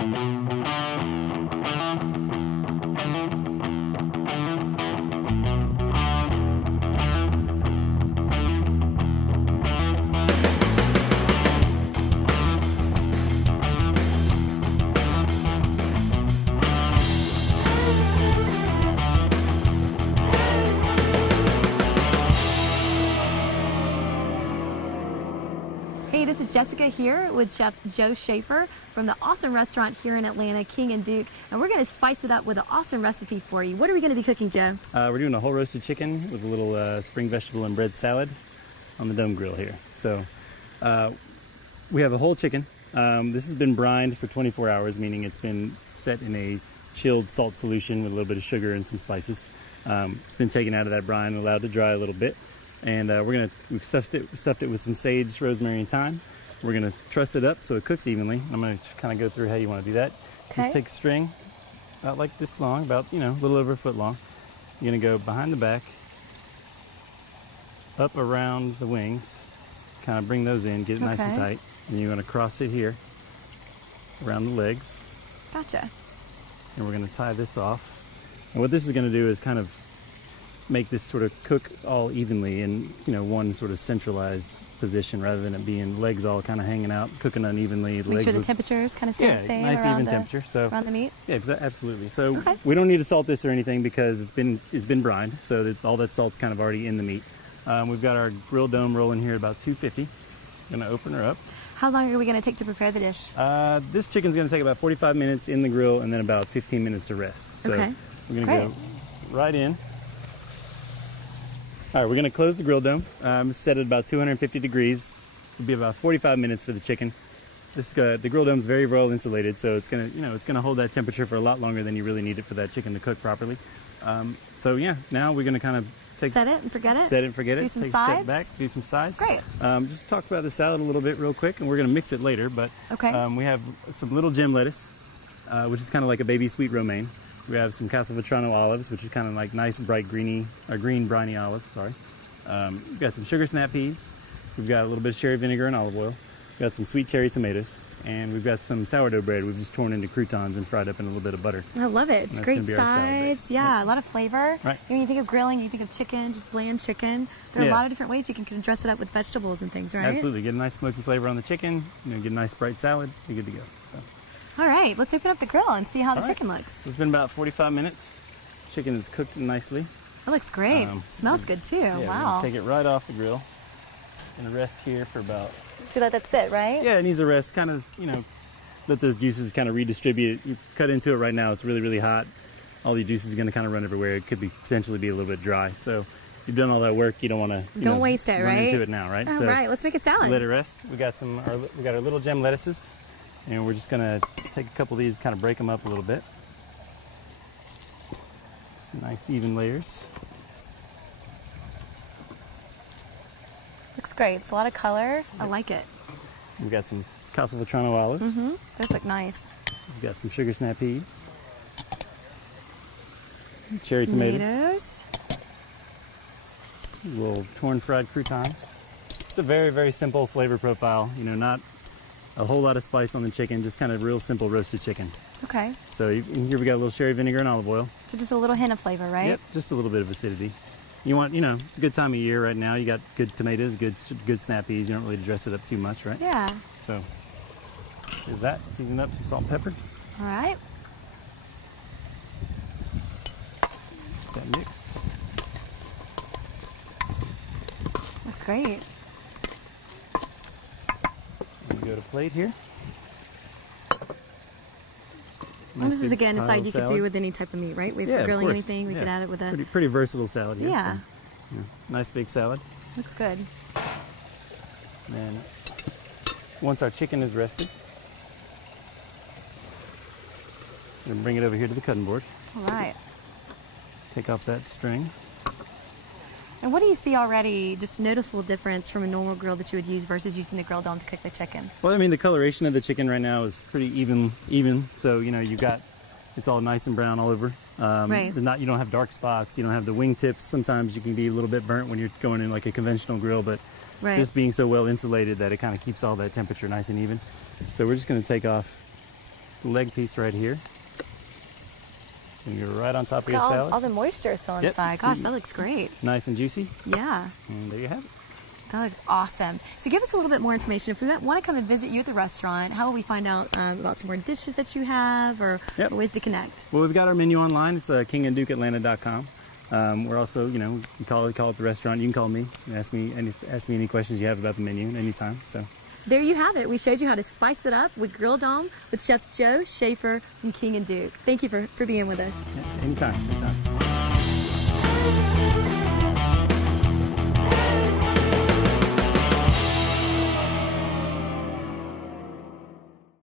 Hey, this is Jessica here with Chef Joe Schafer from the awesome restaurant here in Atlanta, King and Duke, and we're going to spice it up with an awesome recipe for you. What are we going to be cooking, Joe? We're doing a whole roasted chicken with a little spring vegetable and bread salad on the dome grill here. So we have a whole chicken. This has been brined for 24 hours, meaning it's been set in a chilled salt solution with a little bit of sugar and some spices. It's been taken out of that brine and allowed to dry a little bit. And we've stuffed it with some sage, rosemary, and thyme. We're gonna truss it up so it cooks evenly. I'm gonna kind of go through how you want to do that. Okay. You take a string about like this long, about a little over a foot long. You're gonna go behind the back, up around the wings, kind of bring those in, get it nice and tight, and you're gonna cross it here around the legs. Gotcha. And we're gonna tie this off. And what this is gonna do is kind of make this sort of cook all evenly in one sort of centralized position, rather than it being legs all kind of hanging out, cooking unevenly. Make sure the temperatures kind of stay the same. Nice even temperature. So around the meat. Yeah, absolutely. So we don't need to salt this or anything because it's been brined, so that all that salt's kind of already in the meat. We've got our grill dome rolling here at about 250. Gonna open her up. How long are we gonna take to prepare the dish? This chicken's gonna take about 45 minutes in the grill and then about 15 minutes to rest. So we're gonna go right in. All right, we're gonna close the grill dome, set at about 250 degrees. It'll be about 45 minutes for the chicken. The grill dome is very well insulated, so it's gonna hold that temperature for a lot longer than you really need it for that chicken to cook properly. So yeah, now we're gonna kind of set it and forget it. Set it and forget it. Do some take sides. A step back, do some sides. Great. Just talk about the salad a little bit real quick, and we're gonna mix it later. But we have some little gem lettuce, which is kind of like a baby sweet romaine. We have some Castelvetrano olives, which is kind of like nice, bright, green briny olives, sorry. We've got some sugar snap peas. We've got a little bit of cherry vinegar and olive oil. We've got some sweet cherry tomatoes. And we've got some sourdough bread we've just torn into croutons and fried up in a little bit of butter. I love it. It's great size. Yeah, a lot of flavor. Right. When you think of grilling, you think of chicken, just bland chicken. There are a lot of different ways you can dress it up with vegetables and things, right? Absolutely. Get a nice smoky flavor on the chicken. Get a nice bright salad. You're good to go. So. All right, let's open up the grill and see how the chicken looks. It's been about 45 minets. Chicken is cooked nicely. It looks great. Smells good too. Yeah, wow. Take it right off the grill. It's gonna rest here for about. So let that sit, right? Yeah, it needs a rest. Kind of, let those juices kind of redistribute. You cut into it right now. It's really, really hot. All the juices are gonna kind of run everywhere. It could potentially be a little bit dry. So you've done all that work. You don't want to. Don't waste it, run right? into it now, right? All right. Let's make a salad. Let it rest. We got our little gem lettuces, and we're just gonna take a couple of these, kind of break them up a little bit. Some nice even layers. Looks great. It's a lot of color. I like it. We've got some Castelvetrano olives. Those look nice. We've got some sugar snap peas. Cherry tomatoes. Little torn fried croutons. It's a very, very simple flavor profile. Not a whole lot of spice on the chicken, just kind of real simple roasted chicken. Okay. So here we got a little cherry vinegar and olive oil. So just a little hint of flavor, right? Yep, just a little bit of acidity. You want, it's a good time of year right now. You got good tomatoes, good snap peas. You don't really dress it up too much, right? Yeah. So there's that. Season up some salt and pepper. All right. Get that mixed. Looks great. And go to plate here. Nice, this is again a side you could do with any type of meat, right? If you're grilling anything, we could add it with a pretty versatile salad here. Yeah. So, nice big salad. Looks good. And then once our chicken is rested, we're gonna bring it over here to the cutting board. All right. Take off that string. And what do you see already, just noticeable difference from a normal grill that you would use versus using the grill dome to cook the chicken? Well, I mean, the coloration of the chicken right now is pretty even. So, you've got, it's all nice and brown all over. Right. You don't have dark spots. You don't have the wing tips. Sometimes you can be a little bit burnt when you're going in like a conventional grill, but this being so well insulated that it kind of keeps all that temperature nice and even. So we're just going to take off this leg piece right here. And you're right on top of your All, salad. all the moisture is still inside. Gosh, that looks great. Nice and juicy. Yeah. And there you have it. That looks awesome. So give us a little bit more information. If we want to come and visit you at the restaurant, how will we find out about some more dishes that you have or ways to connect? Well, we've got our menu online. It's kinganddukeatlanta.com. We're also, you know, you call it the restaurant. You can call me and ask me any questions you have about the menu anytime. So there you have it. We showed you how to spice it up with Grill Dome with Chef Joe Schafer from King and Duke. Thank you for being with us. Yeah, anytime.